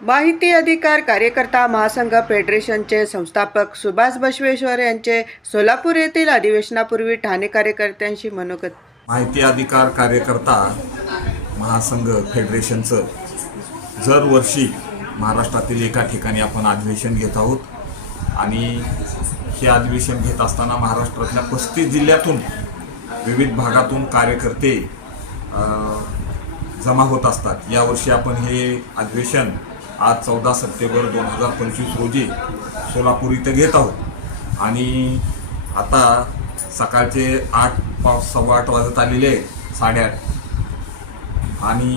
माहिती अधिकार कार्यकर्ता महासंघ फेडरेशनचे संस्थापक सुभाष बसवेश्वर यांचे सोलापूर येथील अधिवेशनापूर्वी ठाणे कार्यकर्त्यांशी मनोगत. माहिती अधिकार कार्यकर्ता महासंघ फेडरेशनचं दरवर्षी महाराष्ट्रातील एका ठिकाणी आपण अधिवेशन घेत आहोत. आणि हे अधिवेशन घेत असताना महाराष्ट्रातल्या पस्तीस जिल्ह्यातून विविध भागातून कार्यकर्ते जमा होत असतात. यावर्षी आपण हे अधिवेशन आज चौदा सप्टेंबर दोन हजार पंचवीस रोजी सोलापूर इथं घेत आहोत. आणि आता सकाळचे आठ पाच सव्वा आठ वाजत आलेले साडेआठ. आणि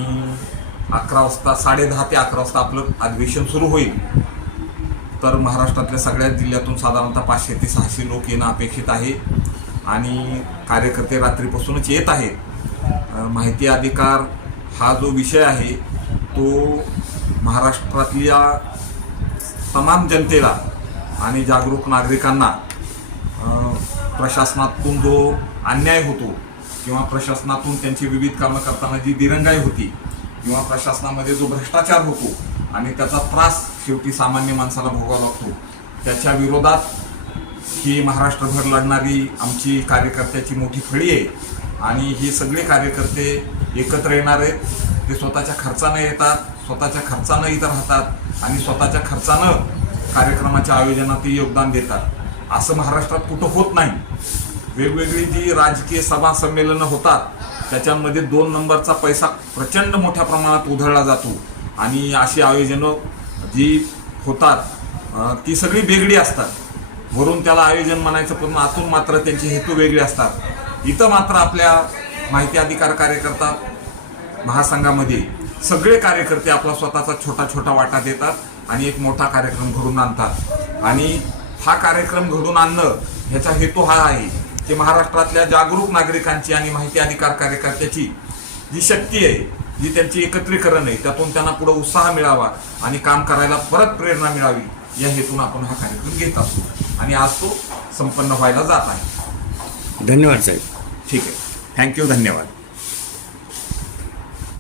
अकरा वाजता साडे दहा ते अकरा वाजता आपलं अधिवेशन सुरू होईल. तर महाराष्ट्रातल्या सगळ्या जिल्ह्यातून साधारणतः पाचशे ते सहाशे लोक येणं अपेक्षित आहे. आणि कार्यकर्ते रात्रीपासूनच येत आहेत. माहिती अधिकार हा जो विषय आहे तो महाराष्ट्रातल्या तमाम जनतेला आणि जागरूक नागरिकांना प्रशासनातून जो अन्याय होतो किंवा प्रशासनातून त्यांची विविध कामं करताना जी दिरंगाई होती किंवा प्रशासनामध्ये जो भ्रष्टाचार होतो आणि त्याचा त्रास शेवटी सामान्य माणसाला भोगावा लागतो त्याच्या विरोधात ही महाराष्ट्रभर लढणारी आमची कार्यकर्त्याची मोठी फळी आहे. आणि हे सगळे कार्यकर्ते एकत्र येणार आहेत. ते स्वतःच्या खर्चानं येतात स्वतःच्या खर्चानं इथं राहतात आणि स्वतःच्या खर्चानं कार्यक्रमाच्या आयोजनात ते योगदान देतात. असं महाराष्ट्रात कुठं होत नाही. वेगवेगळी जी राजकीय सभा संमेलनं होतात त्याच्यामध्ये दोन नंबरचा पैसा प्रचंड मोठ्या प्रमाणात उधळला जातो. आणि अशी आयोजनं जी होतात ती सगळी वेगळी असतात. वरून त्याला आयोजन म्हणायचं पण आतून मात्र त्यांचे हेतू वेगळे असतात. इथं मात्र आपल्या माहिती अधिकार कार्यकर्ता महासंघामध्ये सगळे कार्यकर्ते आपला स्वतःचा छोटा छोटा वाटा देतात आणि एक मोठा कार्यक्रम घडून आणतात. आणि हा कार्यक्रम घडून आणणं ह्याचा हेतू हा आहे की महाराष्ट्रातल्या जागरूक नागरिकांची आणि माहिती अधिकार कार्यकर्त्याची जी शक्ती आहे जी त्यांची एकत्रीकरण आहे त्यातून त्यांना पुढे उत्साह मिळावा आणि काम करायला परत प्रेरणा मिळावी या हेतून आपण हा कार्यक्रम घेत असतो. आणि आज तो संपन्न व्हायला जात आहे. धन्यवाद साहेब. ठीक आहे. थँक्यू धन्यवाद.